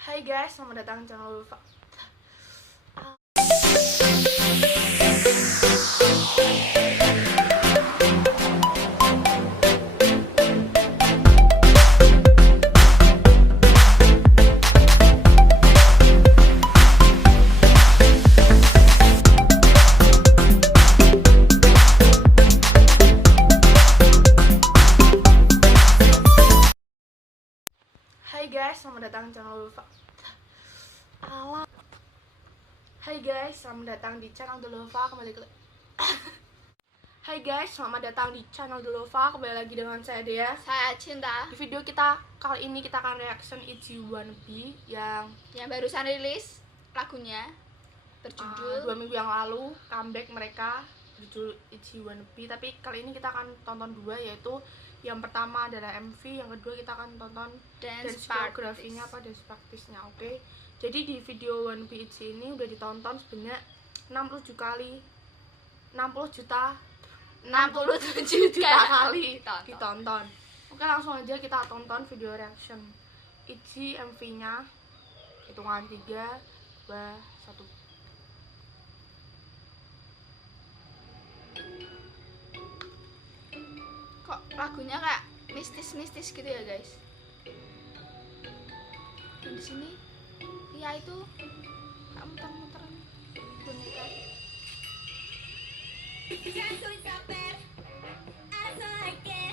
Hai guys, selamat datang di channel Ulfa. Hai guys, selamat datang di channel Ulfa. Hai guys, selamat datang di channel Delova. Kembali ke Hai guys, selamat datang di channel Delova. Kembali lagi dengan saya Dea. Saya Cinta Di video kita kali ini kita akan reaction Itzy Wanna Be yang barusan rilis lagunya berjudul 2 minggu yang lalu comeback mereka berjudul Itzy Wanna Be. Tapi kali ini kita akan tonton dua, yaitu yang pertama adalah MV, yang kedua kita akan tonton dance choreography-nya apa dance practice-nya. Oke. Jadi di video Wanna Be Itzy ini udah ditonton sebanyak 67 kali 67 juta kali ditonton. Oke, langsung aja kita tonton video reaction Itzy MV-nya. Hitungan 3, 2, 1. Kok lagunya kayak mistis-mistis gitu ya guys. Dan di sini ya itu kayak muter-muter boneka.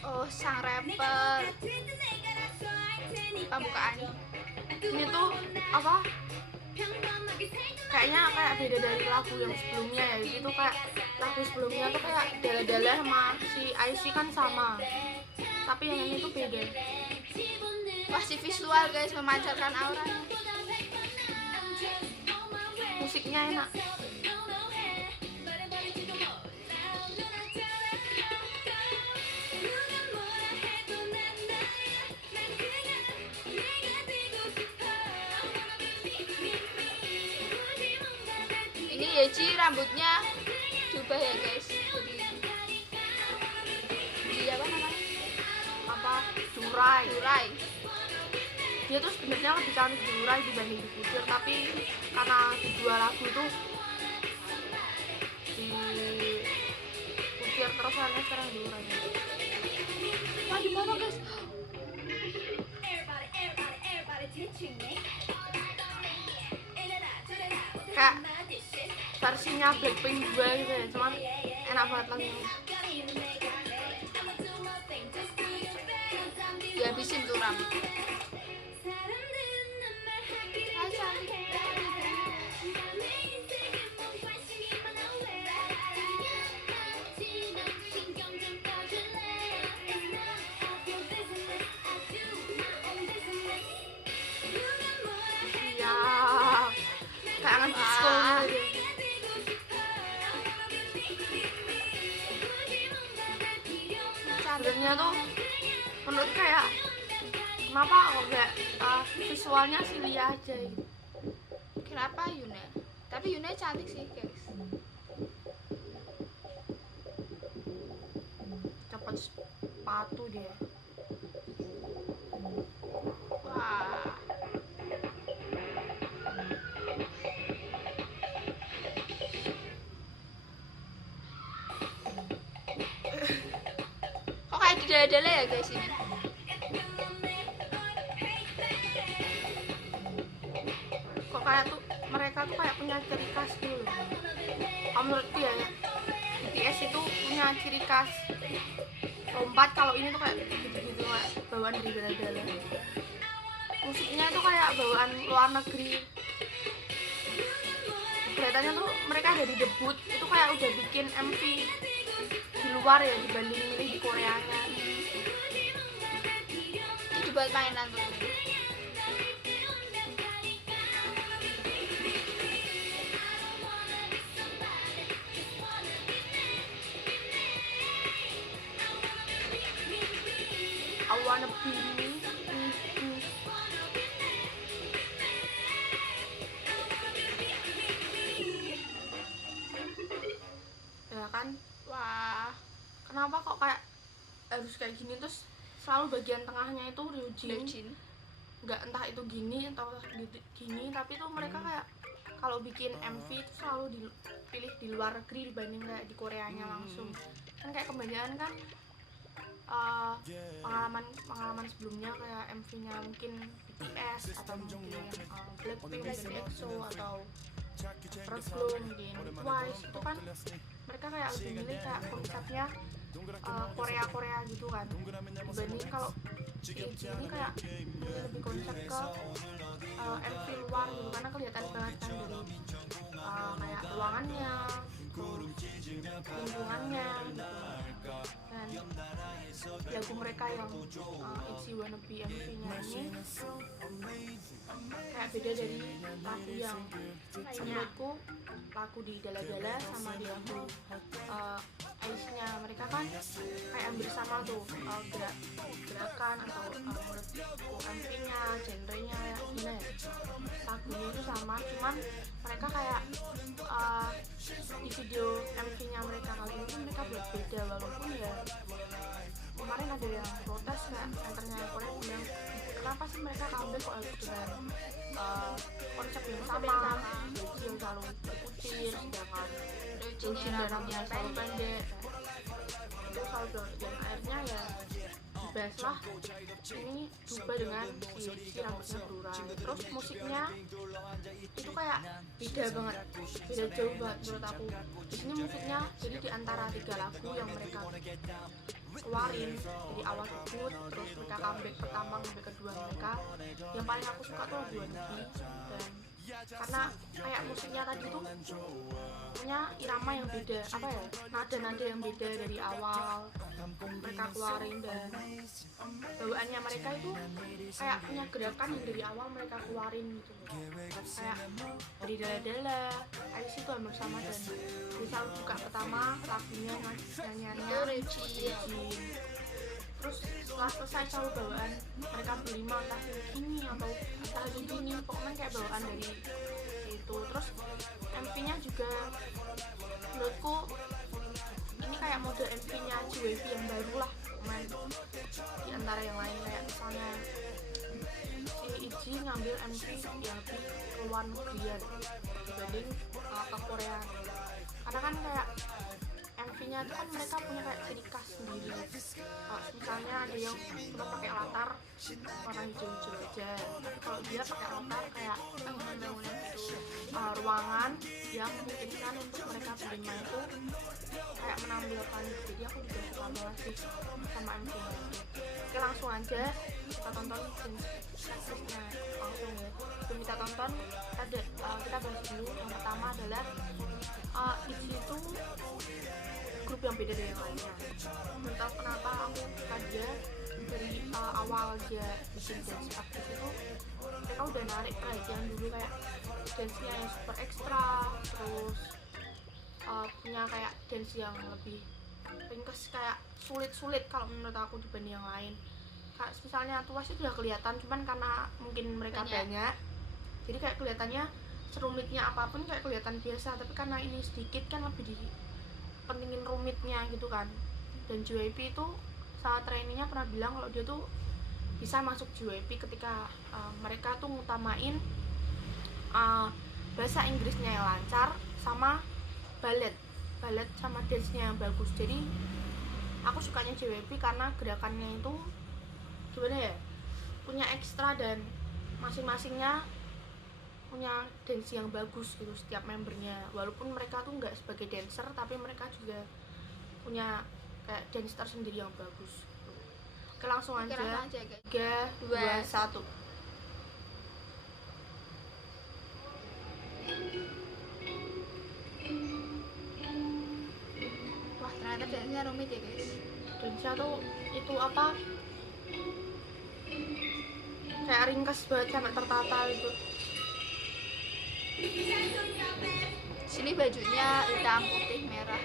Oh, sang rapper pembukaan. Ini tuh apa? Kayaknya kayak beda dari lagu yang sebelumnya ya. Itu kayak lagu sebelumnya tuh kayak Dala-Dala sama si IC kan sama. Tapi yang ini tuh beda. Pasti visual guys, memancarkan aura. Musiknya enak. Ini Yeji rambutnya diubah ya guys. Jadi apa namanya? Apa? Jurai. Dia tuh sebenarnya lebih cantik Jurai dibanding di Kucir, tapi karena di dua lagu itu di Kucir terus akhirnya sekarang Jurai. Wah, gimana guys? Kayak versinya Blackpink juga gitu ya, cuman enak banget lagunya. Dihabisin tuh rambut. Iya, kayak anak disco gitu. Sebenarnya tuh menurut kayak kenapa kok kayak visualnya si Lia aja gitu. Kenapa Yuna? Tapi Yuna cantik sih guys. Cepat sepatu dia. Wah. Kok kayak didala-dala ya guys ini? Kok kayak tuh mereka tuh kayak punya ciri khas gitu loh. Menurutku ya, BTS itu punya ciri khas lompat. Kalau ini tuh kayak gitu-gitu, kayak bawaan dari Dala-Dala. Musiknya itu kayak bawaan luar negeri. Kelihatannya tuh mereka dari debut itu kayak udah bikin MV di luar ya dibanding milih di Koreanya. Itu buat mainan tuh. I wanna be me. Ya kan? Wah, Kenapa kok kayak harus kayak gini, terus selalu bagian tengahnya itu Ryujin. Ryujin. nggak entah itu gini atau gini, tapi tuh mereka kayak kalau bikin MV itu selalu dipilih di luar negeri dibanding kayak di Koreanya langsung. Kan kayak kebanyakan kan pengalaman sebelumnya kayak MV-nya mungkin BTS atau mungkin Blackpink, mungkin EXO atau Everglow, mungkin Twice, itu kan mereka kayak lebih milih kayak konsepnya Korea gitu kan, dibanding kalau ini kayak lebih konsep ke MV luar gitu, karena kelihatan banget kan dari kayak ruangannya, lingkungannya gitu. Dan lagu mereka yang Itzy Wanna Be MV-nya ini kayak beda dari lagu yang menurutku lagu di Dala-Dala sama di lagu Ice-nya. Mereka kan kayak hampir sama tuh gerakan atau menurutku MV-nya, genrenya gimana ya, lagunya itu sama, cuman mereka kayak di video MV-nya mereka kali ini mereka buat beda. Walaupun ya kemarin ada yang protes kayak antaranya Korea bilang kenapa sih mereka comeback kok dengan konsep yang sama, Doji yang selalu berkucir, sedangkan Doji darahnya selalu pendek, itu selalu dan akhirnya ya dibahaslah ini berubah dengan si rambutnya berurai. Terus musiknya itu kayak beda banget, beda jauh banget menurut aku. Di sini musiknya jadi di antara 3 lagu yang mereka keluarin dari awal debut, terus mereka comeback pertama, comeback kedua mereka, yang paling aku suka tuh lagu Wannabe. Dan karena kayak musiknya tadi tuh punya irama yang beda, apa ya, nada-nada yang beda dari awal mereka keluarin, dan bawaannya mereka itu kayak punya gerakan yang dari awal mereka keluarin gitu, kayak dari Dala-Dala, Ice itu hampir sama, dan bisa buka pertama lagunya nyanyiannya Regine. Terus setelah selesai selalu bawaan mereka berlima, entah gini atau entah gini, pokoknya kayak bawaan dari itu. Terus MV-nya juga menurutku ini kayak mode MV-nya JYP yang baru lah, di antara yang lain. Kayak misalnya si Itzy ngambil MV yang lebih ke luar negerian dibanding ke Korea, karena kan kayak MV-nya itu kan mereka punya kayak ciri khas sendiri. Misalnya ada yang cuma pakai latar warna hijau-hijau aja, tapi kalau dia pakai latar kayak bangunan-bangunan gitu, ruangan yang memungkinkan untuk mereka berlima itu kayak menampilkan. Jadi aku juga suka banget sih sama MV-nya. Oke, langsung aja kita tonton sinopsisnya langsung ya. Sebelum kita tonton, kita bahas dulu. Yang pertama adalah Itzy itu grup yang beda dari yang lainnya. Entah kenapa aku suka dia dari awal dia bikin dance practice itu, mereka udah narik perhatian dulu, kayak dance-nya yang super ekstra, terus punya kayak dance yang lebih ringkes, kayak sulit kalau menurut aku dibanding yang lain. Kayak misalnya Twice itu udah kelihatan, cuman karena mungkin mereka banyak jadi kayak kelihatannya serumitnya apapun kayak kelihatan biasa, tapi karena ini sedikit kan lebih pentingin rumitnya gitu kan. Dan JYP itu saat trainingnya pernah bilang kalau dia tuh bisa masuk JYP ketika mereka tuh ngutamain bahasa Inggrisnya yang lancar sama ballet sama dance-nya yang bagus. Jadi aku sukanya JYP karena gerakannya itu gimana ya, punya ekstra, dan masing-masingnya punya dance yang bagus gitu setiap membernya. Walaupun mereka tuh nggak sebagai dancer, tapi mereka juga punya kayak dance tersendiri yang bagus. Oke, langsung aja. 3, 2, 1. Wah, ternyata dance-nya rumit ya guys. Dance-nya tuh itu apa, kayak ringkas banget sampai tertata itu. Sini bajunya hitam, putih, merah.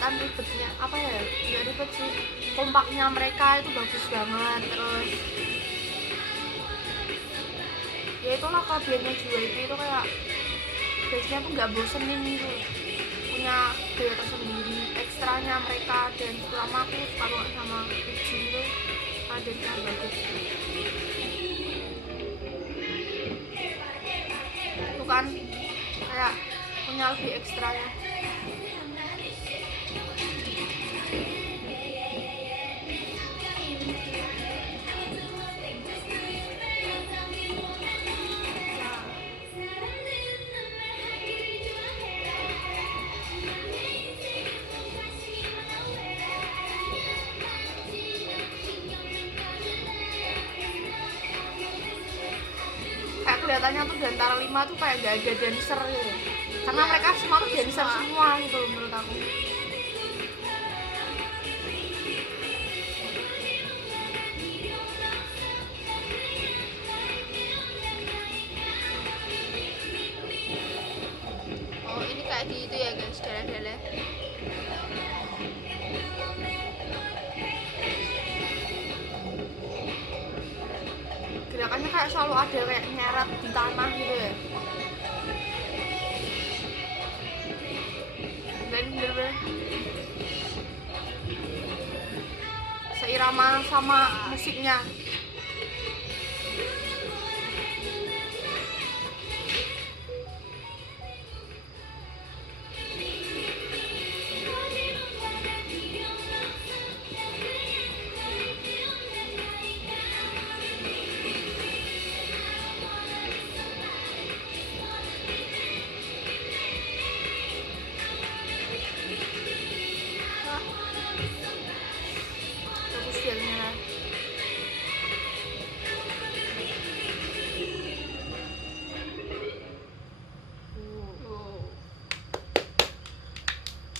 kelihatan ribetnya apa ya, nggak ribet sih, kompaknya mereka itu bagus banget. Terus ya itulah kelebihannya JYP itu kayak dance-nya tuh nggak bosenin gitu, punya gaya tersendiri. Ekstranya mereka dan terutama aku suka banget sama ITZY itu, dance-nya bagus. Itu kan kayak punya lebih ekstranya. Kelihatannya tuh diantara 5 tuh kayak gak ada dancer gitu, karena mereka semua tuh dancer semua gitu menurut aku. Oh ini kayak di itu ya guys, dele-dele. Gerakannya kayak selalu ada kayak nyeret di tanah gitu ya, dan bener-bener seirama sama musiknya. Bagus filmnya.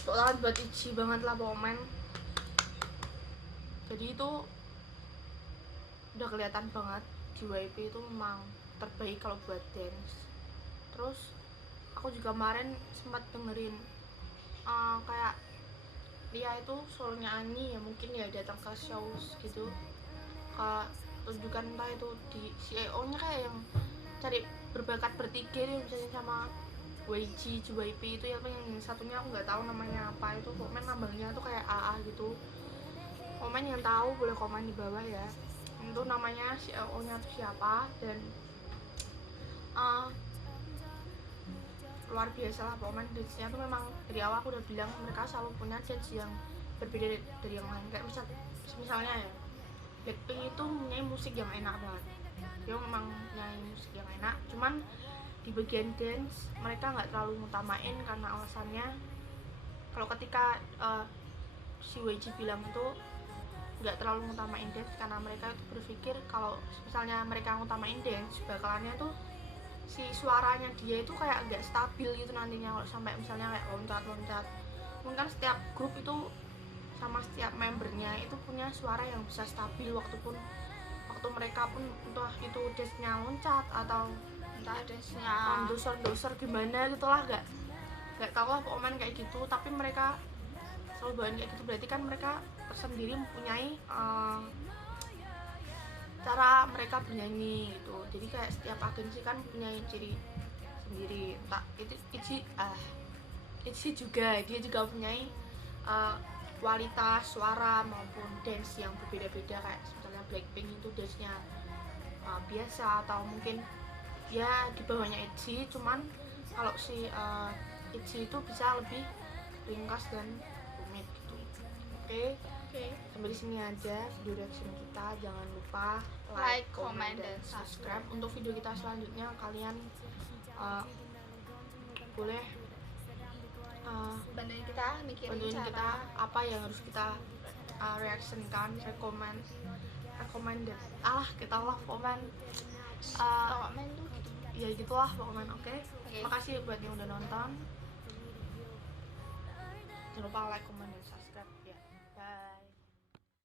Soalnya buat ITZY banget lah pokoknya. Jadi itu udah kelihatan banget JYP itu memang terbaik kalau buat dance. Terus aku juga kemarin sempat dengerin kayak dia itu solonya Ani ya, mungkin ya datang ke show gitu, tunjukkan entah itu di CEO nya kayak yang cari berbakat bertiga nih, misalnya sama YG, JYP itu ya, yang satunya aku nggak tahu namanya apa, itu komen lambangnya tuh kayak AA gitu. Komen yang tahu boleh komen di bawah ya, itu namanya CEO nya tuh siapa. Dan luar biasa lah pokoknya dance-nya tuh memang dari awal aku udah bilang mereka selalu punya dance yang berbeda dari yang lain. Kayak misalnya ya Blackpink itu punya musik yang enak banget, dia memang punya musik yang enak, cuman di bagian dance mereka nggak terlalu ngutamain karena alasannya kalau ketika si YG bilang itu nggak terlalu ngutamain dance karena mereka itu berpikir kalau misalnya mereka ngutamain dance bakalannya tuh si suaranya dia itu kayak agak stabil gitu nantinya kalau sampai misalnya kayak loncat-loncat. Mungkin setiap grup itu sama setiap membernya itu punya suara yang bisa stabil waktu mereka pun entah itu dance-nya loncat atau Entah dance-nya doser gimana gitulah, nggak tahu lah pokoknya kayak gitu. Tapi mereka selalu bawain kayak gitu, berarti kan mereka tersendiri mempunyai cara mereka bernyanyi gitu. Jadi kayak setiap agensi kan punya ciri sendiri. Tak itu ITZY juga, dia juga punyai kualitas suara maupun dance yang berbeda-beda. Kayak misalnya Blackpink itu dance-nya biasa atau mungkin ya di bawahnya ITZY, cuman kalau si ITZY itu bisa lebih ringkas dan rumit gitu. Oke. Sampai di sini aja video reaction kita. Jangan lupa like, comment, dan subscribe. Untuk video kita selanjutnya kalian boleh bantuin kita mikirin bantuin cara kita apa yang harus kita reactionkan, recommended kita lah komen tuh gitu. ya gitulah pokoknya. Oke. Makasih buat yang udah nonton, jangan lupa like, comment, dan subscribe.